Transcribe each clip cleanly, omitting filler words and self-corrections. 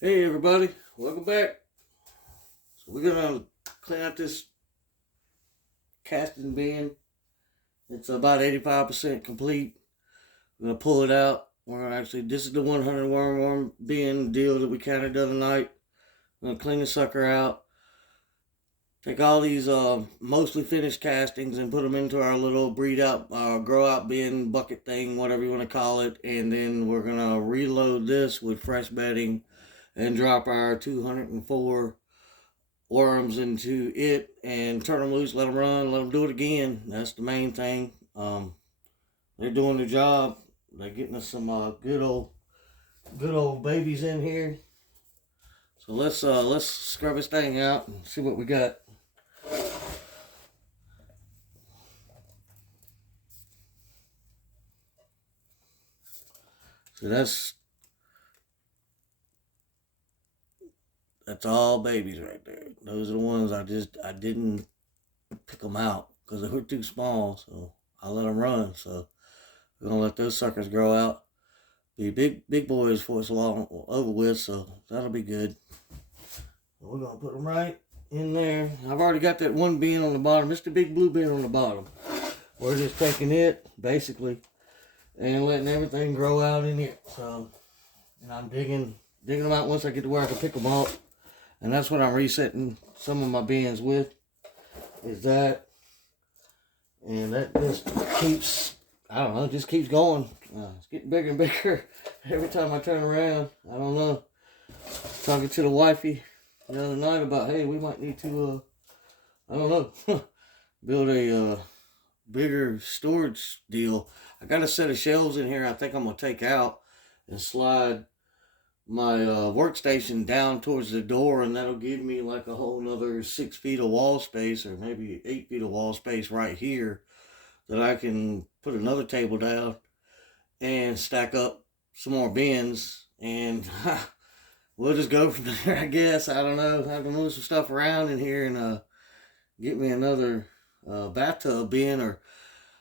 Hey everybody, welcome back. So we're gonna clean out this casting bin. It's about 85% complete. We're gonna pull it out. We're gonna actually, this is the 100 worm bin deal that we counted the other night. We're gonna clean the sucker out. Take all these mostly finished castings and put them into our little breed out, grow out bin bucket thing, whatever you want to call it. And then we're gonna reload this with fresh bedding and drop our 204 worms into it and turn them loose, let them run, let them do it again. That's the main thing. They're doing their job. They're getting us some good old babies in here. So let's scrub this thing out and see what we got. So that's all babies right there. Those are the ones I didn't pick them out because they were too small. So I let them run. So we're gonna let those suckers grow out. Be big boys for us long over with. So that'll be good. We're gonna put them right in there. I've already got that one bin on the bottom. It's the big blue bin on the bottom. We're just taking it basically and letting everything grow out in it. So, and I'm digging them out once I get to where I can pick them up. And that's what I'm resetting some of my bins with. Is that, and that just keeps, I don't know, it just keeps going. It's getting bigger and bigger every time I turn around. I don't know. Talking to the wifey the other night about, hey, we might need to, I don't know, build a bigger storage deal. I got a set of shelves in here I think I'm going to take out and slide my workstation down towards the door, and that'll give me like a whole nother 6 feet of wall space, or maybe 8 feet of wall space right here, that I can put another table down and stack up some more bins, and we'll just go from there, I guess. I don't know. I have to move some stuff around in here and get me another bathtub bin. Or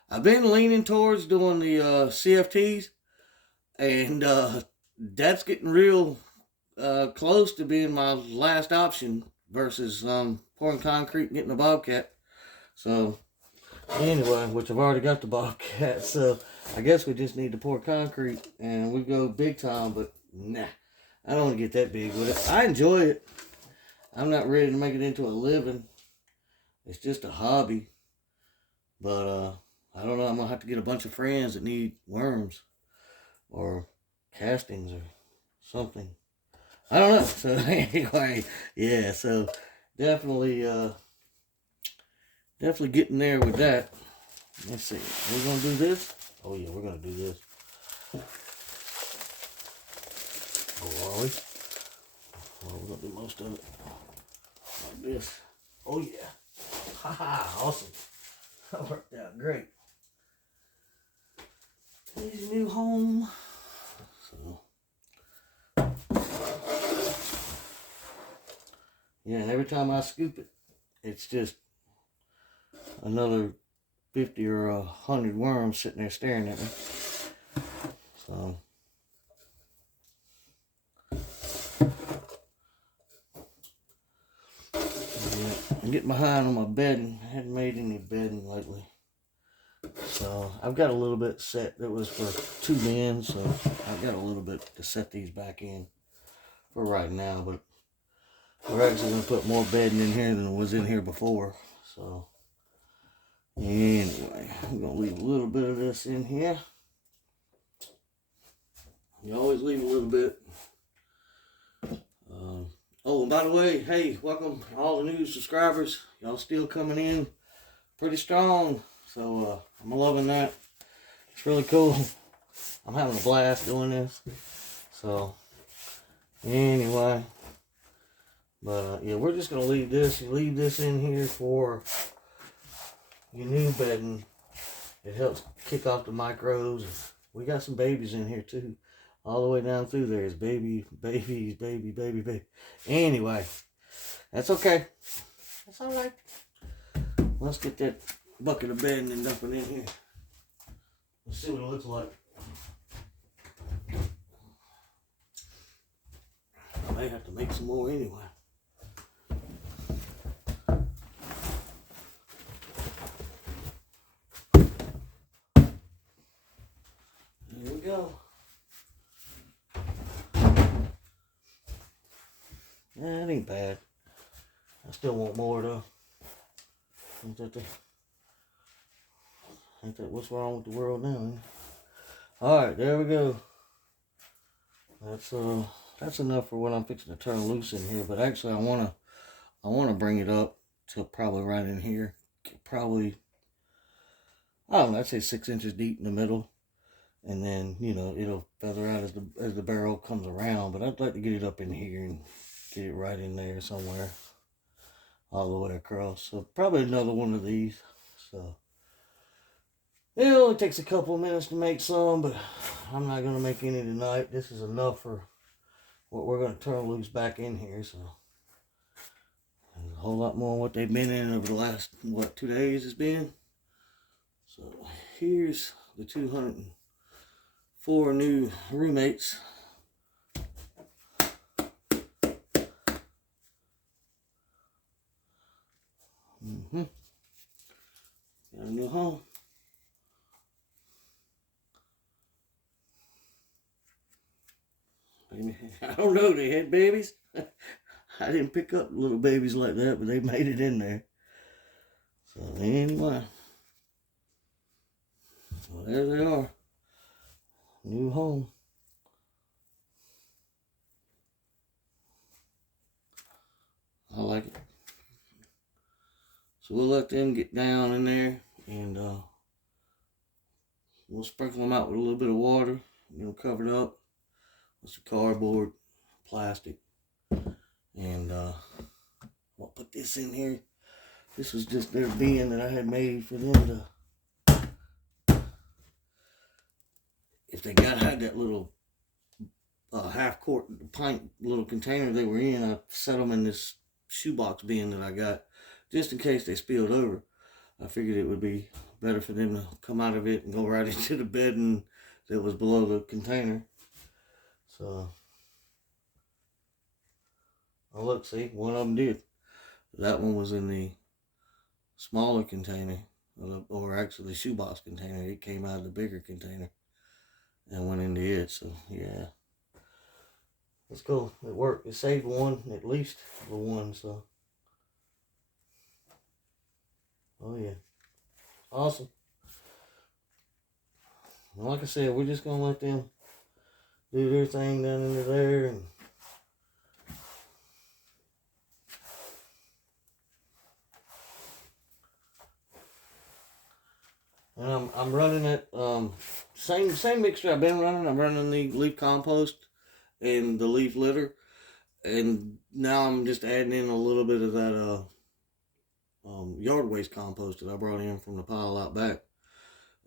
I've been leaning towards doing the CFTs, and that's getting real close to being my last option versus pouring concrete and getting a Bobcat. So anyway, which I've already got the Bobcat, so I guess we just need to pour concrete and we go big time. But nah, I don't want to get that big with it. I enjoy it. I'm not ready to make it into a living. It's just a hobby. But I don't know. I'm gonna have to get a bunch of friends that need worms or castings or something. I don't know. So anyway, yeah. So definitely, definitely getting there with that. Let's see. We're gonna do this. Oh yeah, we're gonna do this. Oh, are we? Well, we're gonna do most of it like this. Oh yeah. Haha, awesome. That worked out great. His new home. So yeah, and every time I scoop it, it's just another 50 or 100 worms sitting there staring at me. So yeah, I'm getting behind on my bedding. I hadn't made any bedding lately. So I've got a little bit set that was for 2 men, so I've got a little bit to set these back in for right now. But we're actually going to put more bedding in here than was in here before. So anyway, I'm going to leave a little bit of this in here. You always leave a little bit. Oh, and by the way, hey, welcome all the new subscribers. Y'all still coming in pretty strong. So I'm loving that. It's really cool. I'm having a blast doing this. So anyway, but yeah, we're just gonna leave this in here for your new bedding. It helps kick off the microbes. We got some babies in here too. All the way down through there is baby. Anyway, that's okay. That's all right. Let's get that bucket of bedding and dump it in here. Let's see what it looks like. may have to make some more anyway. There we go. Yeah, it ain't bad. I still want more though. Ain't that what's wrong with the world now? Alright, there we go. That's enough for what I'm fixing to turn loose in here, but actually I wanna bring it up to probably right in here. Probably, I don't know, I'd say 6 inches deep in the middle. And then, you know, it'll feather out as the barrel comes around, but I'd like to get it up in here and get it right in there somewhere, all the way across. So probably another one of these. So it only takes a couple of minutes to make some, but I'm not going to make any tonight. This is enough for what we're going to turn loose back in here. So there's a whole lot more than what they've been in over the last, 2 days it's been. So here's the 204 new roommates. Got a new home. I don't know, they had babies. I didn't pick up little babies like that, but they made it in there. So anyway, well, there they are. New home. I like it. So we'll let them get down in there, and we'll sprinkle them out with a little bit of water. Cover it up with some cardboard, plastic, and I'll put this in here. This was just their bin that I had made for them to, if they had that little half-quart pint little container they were in, I set them in this shoebox bin that I got, just in case they spilled over. I figured it would be better for them to come out of it and go right into the bedding that was below the container. So, oh look, see, one of them did. That one was in the smaller container, or actually the shoebox container. It came out of the bigger container and went into it. So yeah, that's cool. It worked. It saved one, at least the one. So, oh yeah, awesome. Well, like I said, we're just gonna let them do their thing down into there, and I'm running it same mixture I've been running. I'm running the leaf compost and the leaf litter, and now I'm just adding in a little bit of that yard waste compost that I brought in from the pile out back.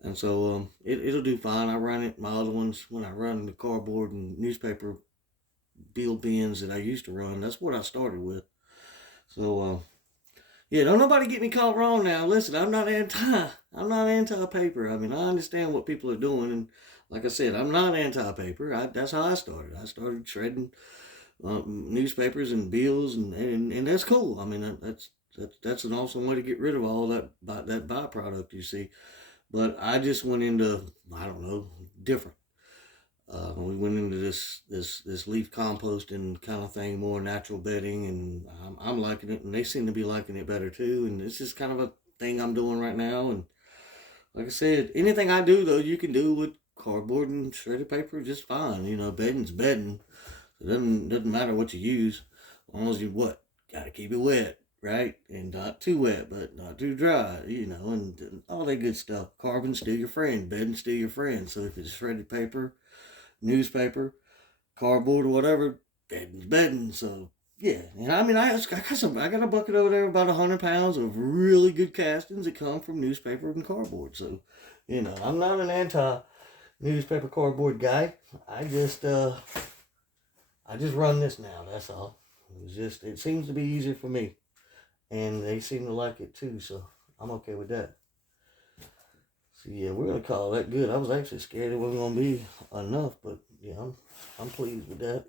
And so it'll do fine. I run it. My other ones, when I run the cardboard and newspaper bins that I used to run, that's what I started with. So yeah, don't nobody get me caught wrong now. Listen, I'm not anti-paper. I mean, I understand what people are doing, and like I said, I'm not anti-paper. That's how I started. I started shredding newspapers and bills, and that's cool. I mean, that's an awesome way to get rid of all that byproduct, you see. But I just went into, I don't know, different. We went into this leaf composting kind of thing, more natural bedding, and I'm liking it, and they seem to be liking it better too. And it's just kind of a thing I'm doing right now. And like I said, anything I do though, you can do with cardboard and shredded paper just fine. Bedding's bedding. It doesn't matter what you use, as long as you gotta keep it wet, right? And not too wet, but not too dry, and all that good stuff. Carbon's still your friend, bedding's still your friend. So if it's shredded paper, newspaper, cardboard, or whatever, bedding's bedding. So yeah, and I mean, I got a bucket over there, about 100 pounds of really good castings that come from newspaper and cardboard. So, I'm not an anti-newspaper cardboard guy. I just run this now. That's all. It seems to be easier for me, and they seem to like it too. So I'm okay with that. So yeah, we're gonna call that good. I was actually scared it wasn't gonna be enough, but yeah, I'm pleased with that.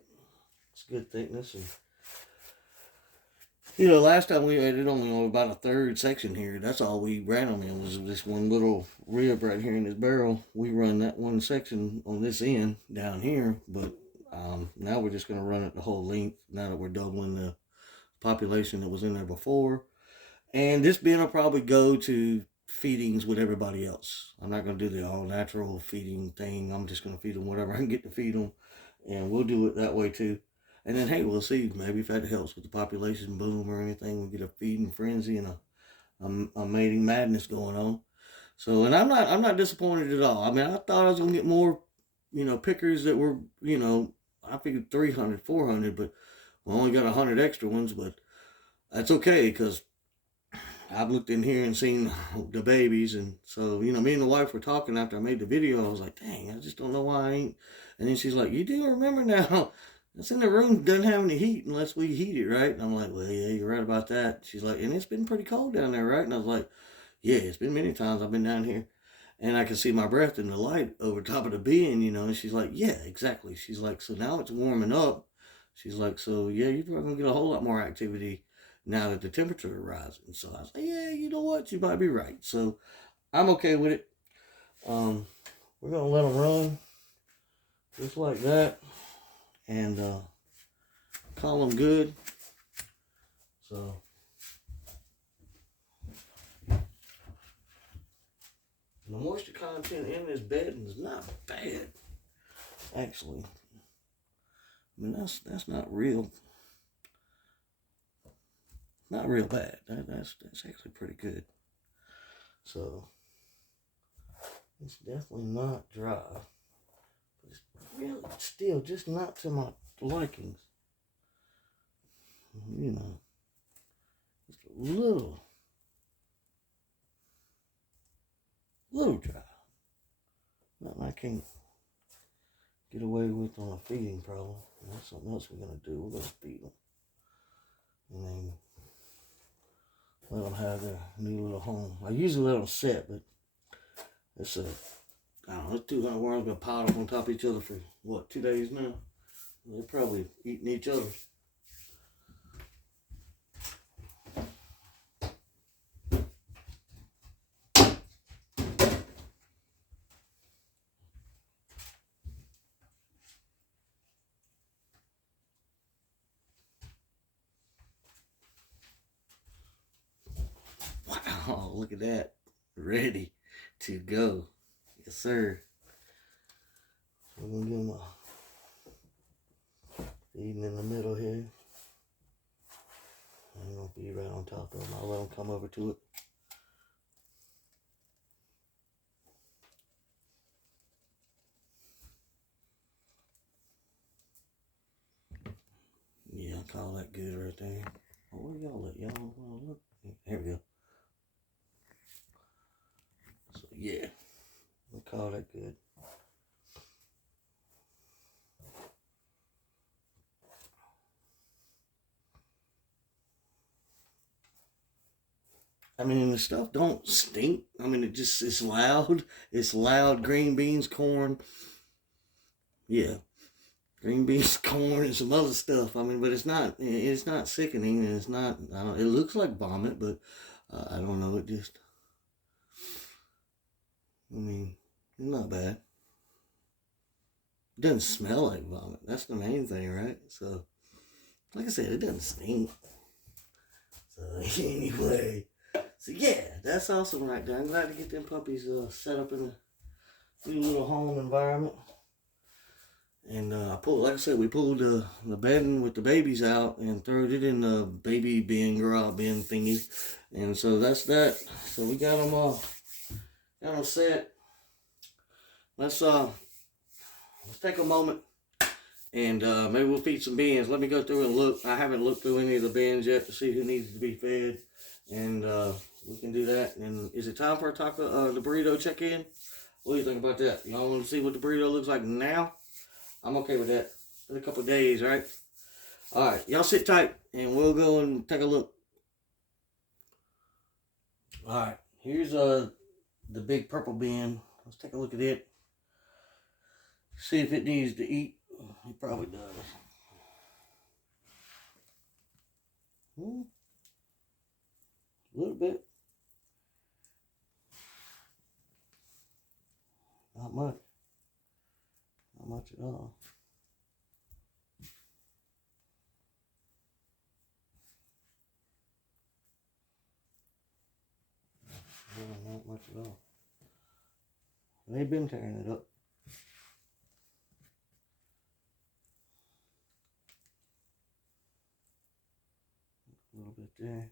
It's good thickness. And you know, last time we had it only on about a third section here. That's all we ran them in was this one little rib right here in this barrel. We run that one section on this end down here, but now we're just going to run it the whole length now that we're doubling the population that was in there before. And this bin will probably go to feedings with everybody else. I'm not going to do the all natural feeding thing. I'm just going to feed them whatever I can get to feed them, and we'll do it that way too. And then hey, we'll see. Maybe if that helps with the population boom or anything, we'll get a feeding frenzy and a mating madness going on. So, and I'm not disappointed at all. I mean, I thought I was gonna get more, pickers that were, I figured 300, 400, but we only got 100 extra ones. But that's okay because I've looked in here and seen the babies, and so me and the wife were talking after I made the video. I was like, dang, I just don't know why I ain't. And then she's like, you do remember now? It's in the room, doesn't have any heat unless we heat it, right? And I'm like, well, yeah, you're right about that. She's like, and it's been pretty cold down there, right? And I was like, yeah, it's been many times I've been down here, and I can see my breath in the light over top of the bin, And she's like, yeah, exactly. She's like, so now it's warming up. She's like, so yeah, you're probably gonna get a whole lot more activity now that the temperature is rising. So I was like, yeah, you know what? You might be right. So I'm okay with it. We're gonna let them run just like that, and call them good. So the moisture content in this bedding is not bad, actually. I mean, that's not real bad. That's actually pretty good. So it's definitely not dry, but it's really still just not to my likings. Just a little dry. Nothing I can't get away with on a feeding problem. That's something else we're gonna do. We're gonna feed them, and then let them have their new little home. I usually let them set, but it's it's 200 worms been piled up on top of each other for what, 2 days now. They're probably eating each other. Wow, look at that. Ready to go. Yes, sir. We're going to give them a feeding in the middle here. I'm going to feed right on top of them. I'll let them come over to it. Yeah, I call that good right there. Oh, where y'all at? Y'all want to look? There we go. So, yeah, we call that good. I mean, the stuff don't stink. I mean, it's loud. It's loud. Green beans, corn. Yeah, green beans, corn, and some other stuff. I mean, but it's not sickening, and it's not. It looks like vomit, but I don't know. It just. I mean, it's not bad. It doesn't smell like vomit. That's the main thing, right? So, like I said, it doesn't stink. So anyway. So yeah, that's awesome right there. I'm glad to get them puppies set up in a new little home environment. And like I said, we pulled the bedding with the babies out and threw it in the baby bin, garage bin thingy. And so that's that. So we got them set. Let's take a moment and maybe we'll feed some bins. Let me go through and look. I haven't looked through any of the bins yet to see who needs to be fed. And we can do that. And is it time for a taco, the burrito check-in? What do you think about that? Y'all want to see what the burrito looks like now? I'm okay with that. In a couple of days, right? All right, y'all sit tight, and we'll go and take a look. All right, here's the big purple bin. Let's take a look at it. See if it needs to eat. It probably does. A little bit. Not much. Not much at all. No, not much at all. They've been tearing it up. A little bit there.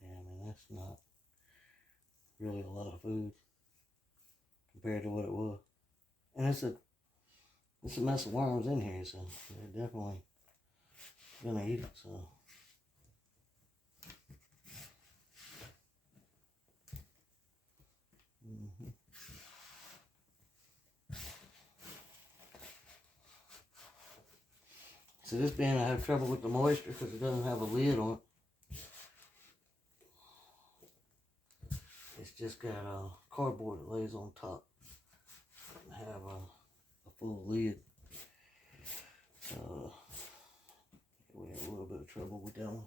Yeah, I mean, that's not really a lot of food compared to what it was. And it's a mess of worms in here, so they're definitely gonna eat it, so. So this bin, I have trouble with the moisture because it doesn't have a lid on it. It's just got a cardboard that lays on top. Doesn't have a full lid. We have a little bit of trouble with that one.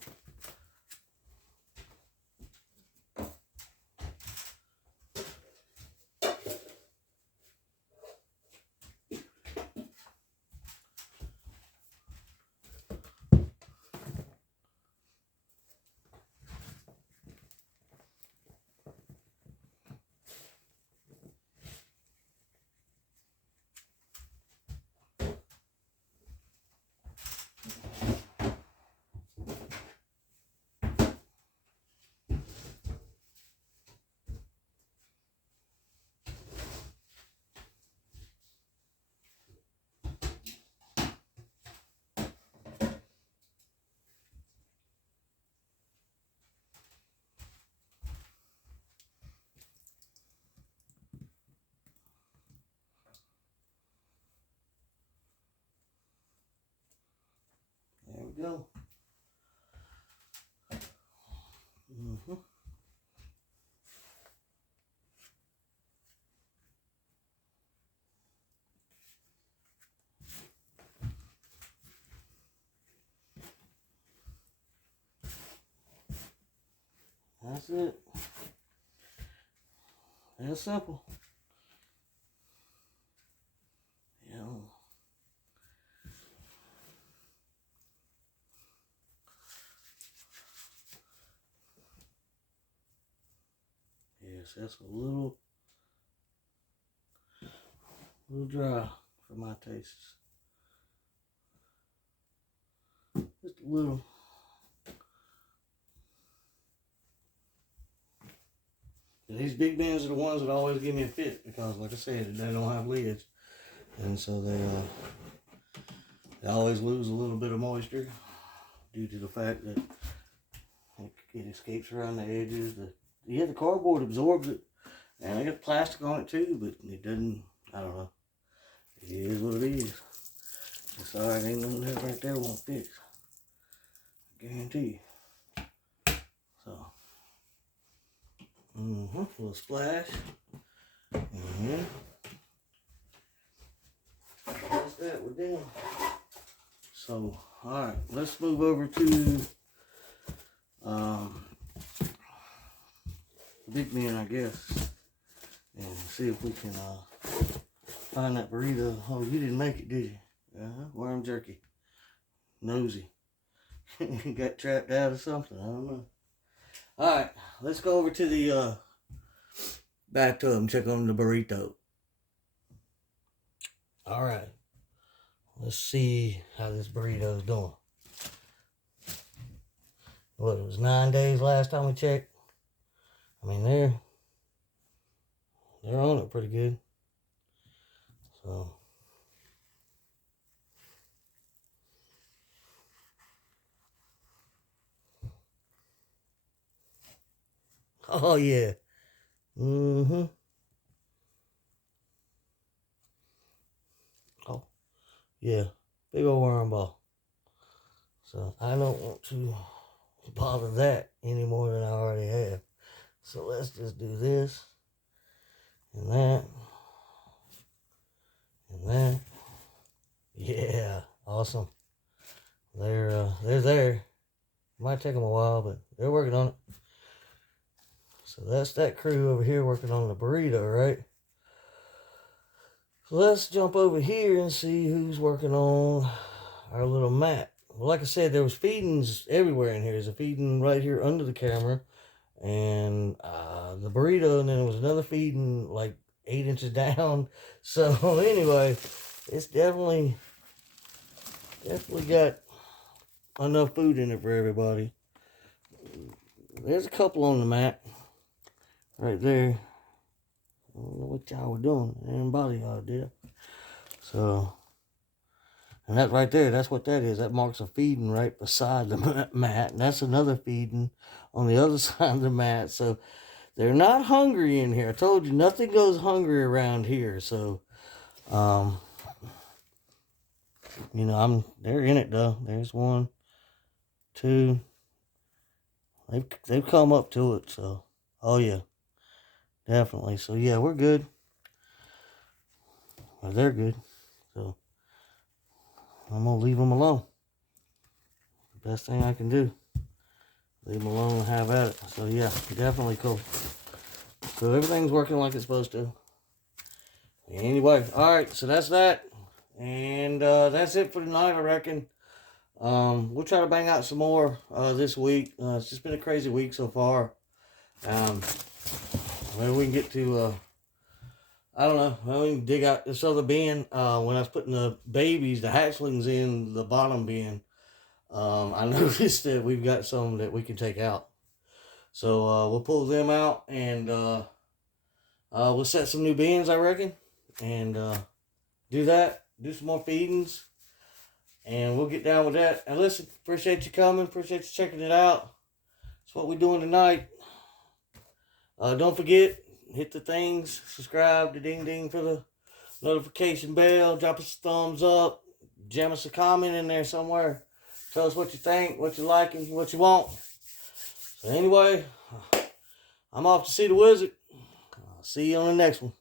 There we go. That's it. That's simple. Yeah. Yes, that's a little dry for my tastes. Just a little. These big bins are the ones that always give me a fit because, like I said, they don't have lids, and so they always lose a little bit of moisture due to the fact that it escapes around the edges. The cardboard absorbs it, and I got plastic on it too, but it doesn't. I don't know. It is what it is. It's alright. Ain't nothing that right there won't fix. I guarantee you. So. A little splash. That's that, we're done. So, alright, let's move over to the big bin, I guess, and see if we can find that burrito. Oh, you didn't make it, did you? Worm jerky. Nosy. Got trapped out or something, I don't know. Alright, let's go over to the bathtub and check on the burrito. Alright, let's see how this burrito's doing. What, it was 9 days last time we checked? I mean, they're on it pretty good. So. Oh, yeah. Oh, yeah. Big old worm ball. So, I don't want to bother that any more than I already have. So, let's just do this. And that. And that. Yeah. awesome. They're there. Might take them a while, but they're working on it. So that's that crew over here working on the burrito, right? So let's jump over here and see who's working on our little mat. Well, like I said, there was feedings everywhere in here. There's a feeding right here under the camera, and the burrito, and then there was another feeding like 8 inches down. So anyway, it's definitely got enough food in it for everybody. There's a couple on the mat right there. I don't know what y'all were doing. Anybody y'all did. So, and that right there, that's what that is. That marks a feeding right beside the mat. And that's another feeding on the other side of the mat. So they're not hungry in here. I told you, nothing goes hungry around here. So, you know, they're in it though. There's 1, 2. They've come up to it. So, oh yeah, definitely. So yeah, we're good. Well, they're good. So I'm gonna leave them alone. The best thing I can do. Leave them alone and have at it. So yeah, definitely cool. So everything's working like it's supposed to. Anyway, alright, so that's that. And that's it for tonight, I reckon. We'll try to bang out some more this week. It's just been a crazy week so far. Maybe we can get to, I don't know, maybe we can dig out this other bin. When I was putting the babies, the hatchlings in the bottom bin, I noticed that we've got some that we can take out. So we'll pull them out, and we'll set some new bins, I reckon, and do that. Do some more feedings, and we'll get down with that. And listen, appreciate you coming. Appreciate you checking it out. That's what we're doing tonight. Don't forget, hit the things, subscribe, the ding ding for the notification bell. Drop us a thumbs up. Jam us a comment in there somewhere. Tell us what you think, what you like, and what you want. So anyway, I'm off to see the wizard. I'll see you on the next one.